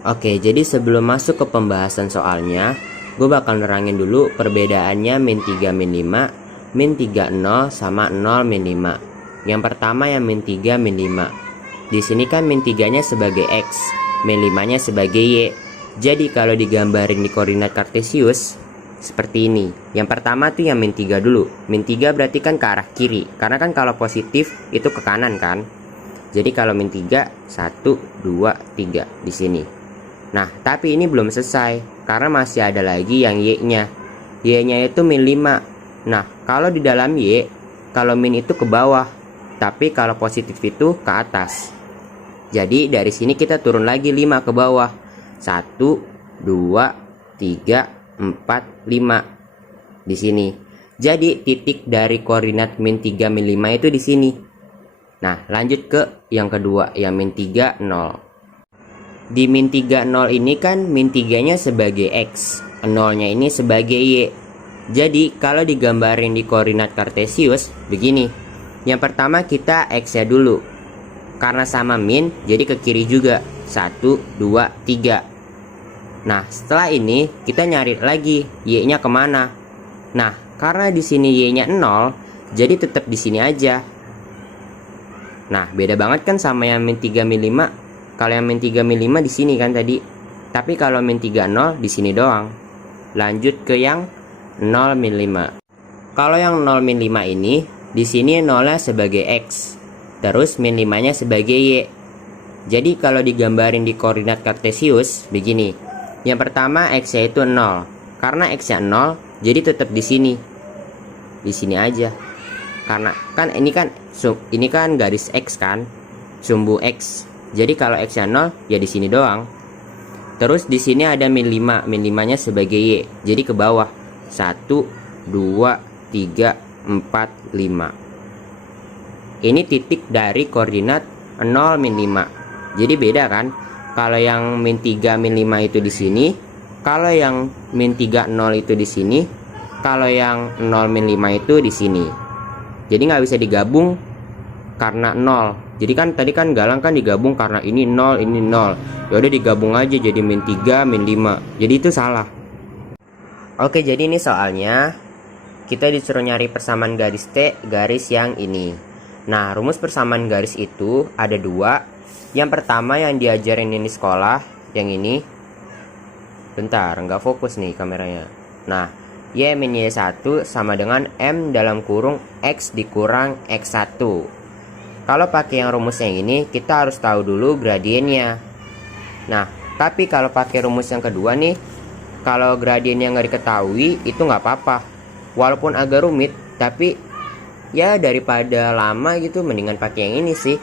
Oke, jadi sebelum masuk ke pembahasan soalnya, gue bakal nerangin dulu perbedaannya min 3 min 5, min 3 0 sama 0 min 5. Yang pertama yang min 3 min 5. Di sini kan min 3-nya sebagai X, min 5-nya sebagai Y. Jadi kalau digambarin di koordinat kartesius seperti ini. Yang pertama tuh yang min 3 dulu. Min 3 berarti kan ke arah kiri, karena kan kalau positif itu ke kanan kan. Jadi kalau min 3, 1, 2, 3 di sini. Nah, tapi ini belum selesai, karena masih ada lagi yang Y-nya. Y-nya itu min 5. Nah, kalau di dalam Y, kalau min itu ke bawah, tapi kalau positif itu ke atas. Jadi, dari sini kita turun lagi 5 ke bawah. 1, 2, 3, 4, 5. Di sini. Jadi, titik dari koordinat min 3, min 5 itu di sini. Nah, lanjut ke yang kedua, yang min 3, 0. Di min 3, 0 ini kan min 3-nya sebagai X, 0-nya ini sebagai Y. Jadi kalau digambarin di koordinat kartesius begini. Yang pertama kita X-nya dulu. Karena sama min, jadi ke kiri juga. 1, 2, 3. Nah, setelah ini kita nyari lagi Y-nya kemana. Nah, karena di sini Y-nya 0, jadi tetap di sini aja. Nah, beda banget kan sama yang min 3, min 5. Kalau yang min 3 min 5 di sini kan tadi. Tapi kalau min 3 0 di sini doang. Lanjut ke yang 0 min 5. Kalau yang 0 min 5 ini di sini 0-nya sebagai X. Terus min 5-nya sebagai Y. Jadi kalau digambarin di koordinat kartesius begini. Yang pertama X-nya itu 0. Karena X-nya 0, jadi tetap di sini. Di sini aja. Karena kan ini kan garis X kan. Sumbu X. Jadi kalau X-nya 0 ya di sini doang. Terus di sini ada min 5, min 5-nya sebagai Y. Jadi ke bawah. 1, 2, 3, 4, 5. Ini titik dari koordinat 0 min 5. Jadi beda kan? Kalau yang min 3 min 5 itu di sini, kalau yang min 3 0 itu di sini, kalau yang 0 min 5 itu di sini. Jadi nggak bisa digabung karena 0. Jadi kan tadi kan Galang kan digabung karena ini 0, ini 0. Ya udah digabung aja jadi min 3, min 5. Jadi itu salah. Oke, jadi ini soalnya kita disuruh nyari persamaan garis T, garis yang ini. Nah, rumus persamaan garis itu ada 2. Yang pertama yang diajarin ini sekolah, yang ini. Bentar, nggak fokus nih kameranya. Nah, Y min Y1 sama dengan M dalam kurung X dikurang X1. Kalau pakai yang rumus yang ini, kita harus tahu dulu gradiennya. Nah, tapi kalau pakai rumus yang kedua nih, kalau gradiennya nggak diketahui, itu nggak apa-apa. Walaupun agak rumit, tapi ya daripada lama gitu, mendingan pakai yang ini sih.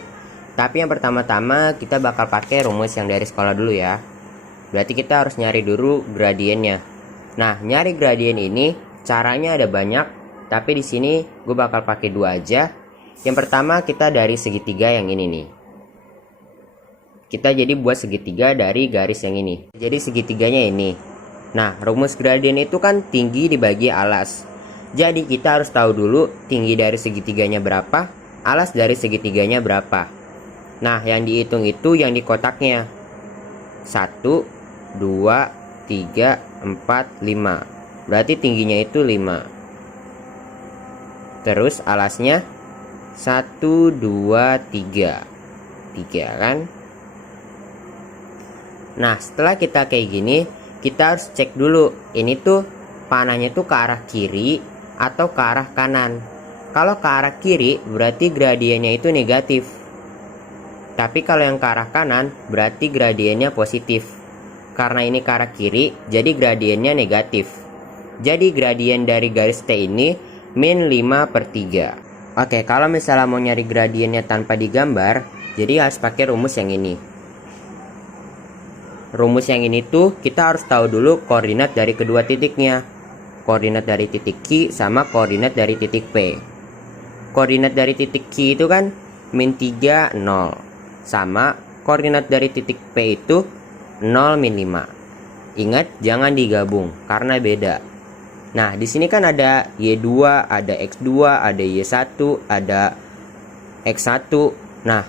Tapi yang pertama-tama kita bakal pakai rumus yang dari sekolah dulu ya. Berarti kita harus nyari dulu gradiennya. Nah, nyari gradien ini caranya ada banyak, tapi di sini gue bakal pakai 2 aja. Yang pertama kita dari segitiga yang ini nih. Kita jadi buat segitiga dari garis yang ini. Jadi segitiganya ini. Nah, rumus gradien itu kan tinggi dibagi alas. Jadi kita harus tahu dulu tinggi dari segitiganya berapa, alas dari segitiganya berapa. Nah, yang dihitung itu yang di kotaknya. 1, 2, 3, 4, 5. Berarti tingginya itu 5. Terus alasnya 1, 2, 3. 3 kan. Nah, setelah kita kayak gini, kita harus cek dulu ini tuh panahnya tuh ke arah kiri atau ke arah kanan. Kalau ke arah kiri berarti gradiennya itu negatif. Tapi kalau yang ke arah kanan berarti gradiennya positif. Karena ini ke arah kiri, jadi gradiennya negatif. Jadi gradien dari garis T ini min 5/3. Oke, kalau misalnya mau nyari gradiennya tanpa digambar, jadi harus pakai rumus yang ini. Rumus yang ini tuh kita harus tahu dulu koordinat dari kedua titiknya. Koordinat dari titik Q sama koordinat dari titik P. Koordinat dari titik Q itu kan min 3, 0. Sama koordinat dari titik P itu 0, min 5. Ingat, jangan digabung karena beda. Nah, di sini kan ada Y2, ada X2, ada Y1, ada X1. Nah,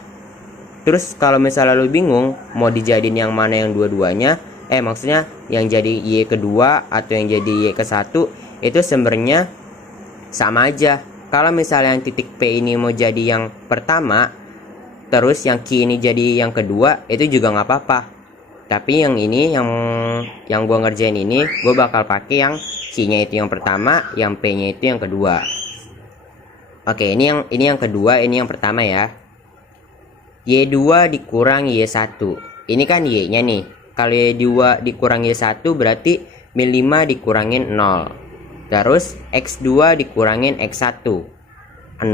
Terus kalau misalnya lu bingung mau dijadiin yang mana yang dua-duanya, maksudnya yang jadi Y kedua atau yang jadi Y ke satu, itu sebenarnya sama aja. Kalau misalnya yang titik P ini mau jadi yang pertama, terus yang Q ini jadi yang kedua, itu juga nggak apa-apa. Tapi yang ini yang gua ngerjain ini, gue bakal pakai yang Q-nya itu yang pertama, yang P-nya itu yang kedua. Oke, ini yang kedua, ini yang pertama ya. Y2 dikurang Y1. Ini kan Y-nya nih. Kalau Y2 dikurang Y1 berarti min 5 dikurangin 0. Terus X2 dikurangin X1. 0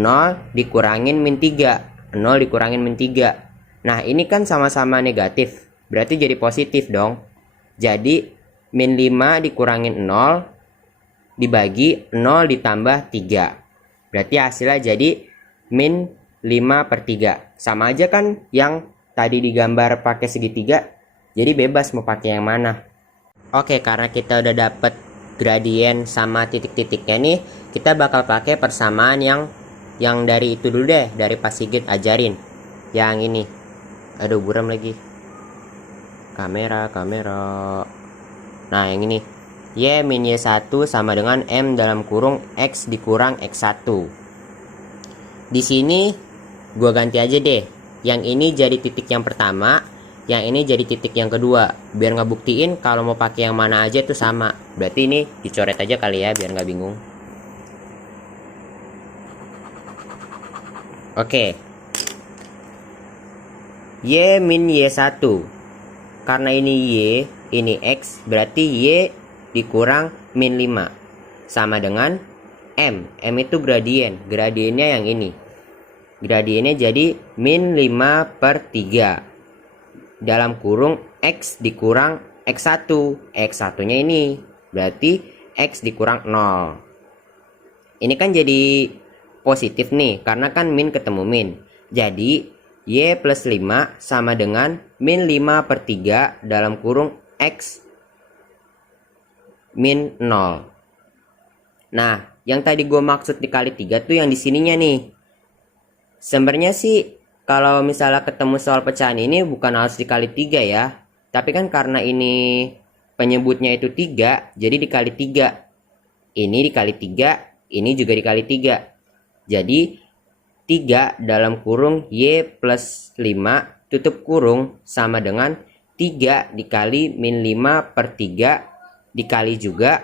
dikurangin min 3. 0 dikurangin min 3. Nah, ini kan sama-sama negatif. Berarti jadi positif dong. Jadi min 5 dikurangin 0 dibagi 0 ditambah 3. Berarti hasilnya jadi min 5/3. Sama aja kan yang tadi digambar pakai segitiga. Jadi bebas mau pakai yang mana. Oke, karena kita udah dapet gradien sama titik-titiknya nih, kita bakal pakai persamaan yang dari itu dulu deh, dari Pak Sigit ajarin. Yang ini. Aduh, buram lagi. Kamera. Nah, yang ini. Y min Y1 sama dengan M dalam kurung X dikurang X1. Di sini gua ganti aja deh. Yang ini jadi titik yang pertama, yang ini jadi titik yang kedua. Biar ngebuktiin kalau mau pakai yang mana aja tuh sama. Berarti ini dicoret aja kali ya biar nggak bingung. Oke. Y min Y1. Karena ini Y, ini X, berarti Y dikurang min 5. Sama dengan M. M itu gradien. Gradiennya yang ini. Gradiennya jadi min 5/3 dalam kurung X dikurang X1. X1 nya ini berarti X dikurang 0. Ini kan jadi positif nih, karena kan min ketemu min. Jadi Y plus 5 sama dengan min 5/3 dalam kurung X min 0. Nah, yang tadi gue maksud dikali 3 tuh yang di sininya nih. Sebenarnya sih kalau misalnya ketemu soal pecahan ini bukan harus dikali 3 ya. Tapi kan karena ini penyebutnya itu 3, jadi dikali 3. Ini dikali 3, ini juga dikali 3. Jadi 3 dalam kurung Y plus 5 tutup kurung sama dengan 3 dikali min 5/3 dikali juga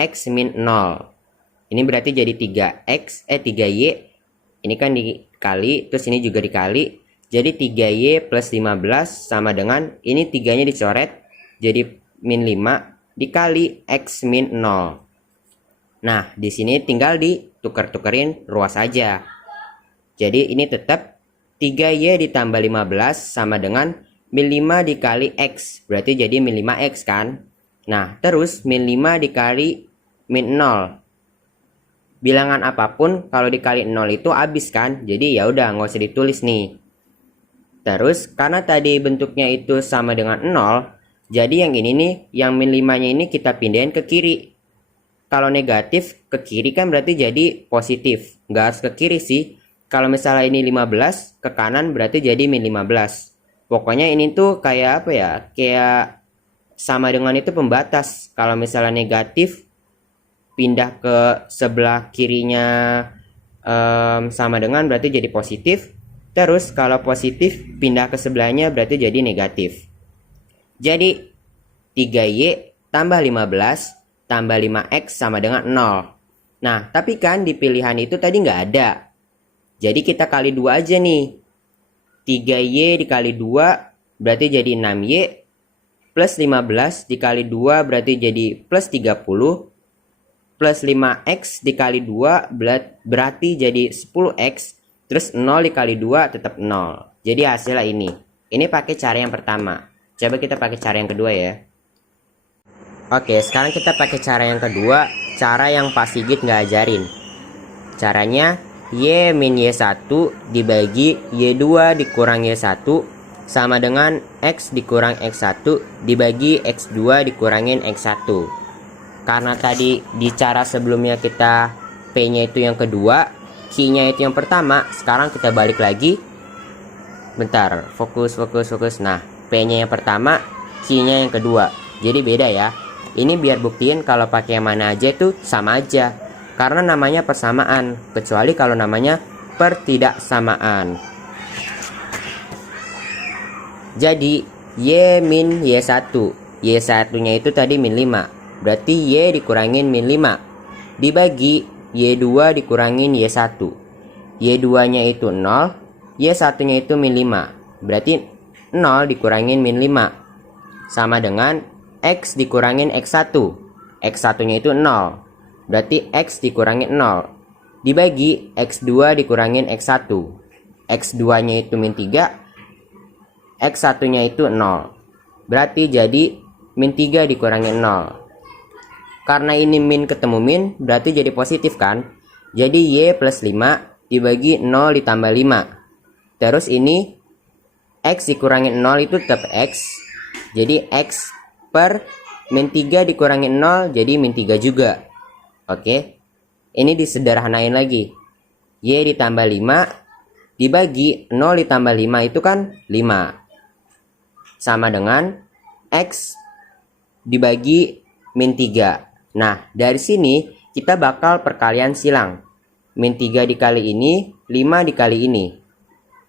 X min 0. Ini berarti jadi 3Y. Ini kan dikali, terus ini juga dikali. Jadi 3Y plus 15 sama dengan, ini 3-nya dicoret, jadi min 5 dikali X min 0. Nah, di sini tinggal dituker-tukerin ruas saja. Jadi ini tetap 3Y ditambah 15 sama dengan min 5 dikali X. Berarti jadi min 5X kan. Nah, terus min 5 dikali min 0. Bilangan apapun kalau dikali 0 itu habis kan. Jadi ya udah nggak usah ditulis nih. Terus karena tadi bentuknya itu sama dengan 0, jadi yang ini nih, yang min 5-nya ini kita pindahin ke kiri. Kalau negatif ke kiri kan berarti jadi positif. Nggak harus ke kiri sih. Kalau misalnya ini 15 ke kanan berarti jadi min 15. Pokoknya ini tuh kayak apa ya? Kayak sama dengan itu pembatas. Kalau misalnya negatif pindah ke sebelah kirinya sama dengan berarti jadi positif. Terus kalau positif pindah ke sebelahnya berarti jadi negatif. Jadi 3Y tambah 15 tambah 5X sama dengan 0. Nah, tapi kan di pilihan itu tadi nggak ada. Jadi kita kali 2 aja nih. 3Y dikali 2 berarti jadi 6Y. Plus 15 dikali 2 berarti jadi plus 30. Plus 5X dikali 2 berarti jadi 10X. Terus 0 dikali 2 tetap 0. Jadi hasilnya ini. Ini pakai cara yang pertama. Coba kita pakai cara yang kedua ya. Oke, sekarang kita pakai cara yang kedua. Cara yang Pak Sigit nggak ajarin. Caranya Y min Y1 dibagi Y2 dikurang Y1 sama dengan X dikurang X1 dibagi X2 dikurangin X1. Karena tadi di cara sebelumnya kita P-nya itu yang kedua, Q-nya itu yang pertama, sekarang kita balik lagi. Bentar, fokus. Nah, P-nya yang pertama, Q-nya yang kedua. Jadi beda ya. Ini biar buktiin kalau pakai yang mana aja itu sama aja. Karena namanya persamaan, kecuali kalau namanya pertidaksamaan. Jadi, Y min Y1. Y1-nya itu tadi min 5. Berarti Y dikurangin min 5. Dibagi Y2 dikurangin Y1. Y2-nya itu 0. Y1-nya itu min 5. Berarti 0 dikurangin min 5. Sama dengan X dikurangin X1. X1-nya itu 0. Berarti X dikurangin 0. Dibagi X2 dikurangin X1. X2-nya itu min 3. X1-nya itu 0. Berarti jadi min 3 dikurangin 0. Karena ini min ketemu min, berarti jadi positif kan? Jadi Y plus 5 dibagi 0 ditambah 5. Terus ini X dikurangin 0 itu tetap X. Jadi X per min 3 dikurangin 0 jadi min 3 juga. Oke. Ini disederhanain lagi. Y ditambah 5 dibagi 0 ditambah 5 itu kan 5. Sama dengan X dibagi min 3. Nah, dari sini kita bakal perkalian silang. Min 3 dikali ini, 5 dikali ini.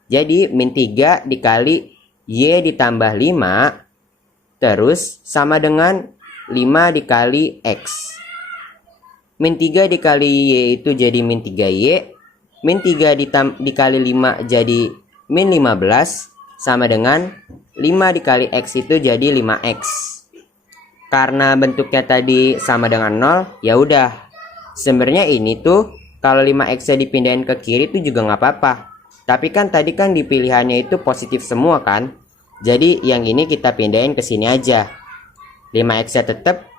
Jadi min 3 dikali Y ditambah 5 terus sama dengan 5 dikali X. Min 3 dikali Y itu jadi min 3Y. Min 3 dikali 5 jadi min 15 sama dengan 5 dikali X itu jadi 5X. Karena bentuknya tadi sama dengan 0, ya udah. Sebenarnya ini tuh kalau 5X-nya dipindahin ke kiri itu juga nggak apa-apa. Tapi kan tadi kan di pilihannya itu positif semua kan. Jadi yang ini kita pindahin ke sini aja. 5X-nya tetap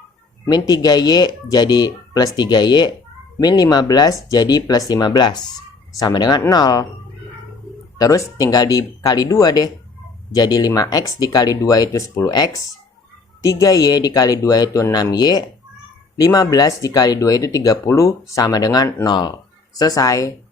min 3Y jadi plus 3Y, min 15 jadi plus 15. Sama dengan 0. Terus tinggal dikali 2 deh. Jadi 5X dikali 2 itu 10X. 3Y dikali 2 itu 6Y. 15 dikali 2 itu 30 sama dengan 0. Selesai.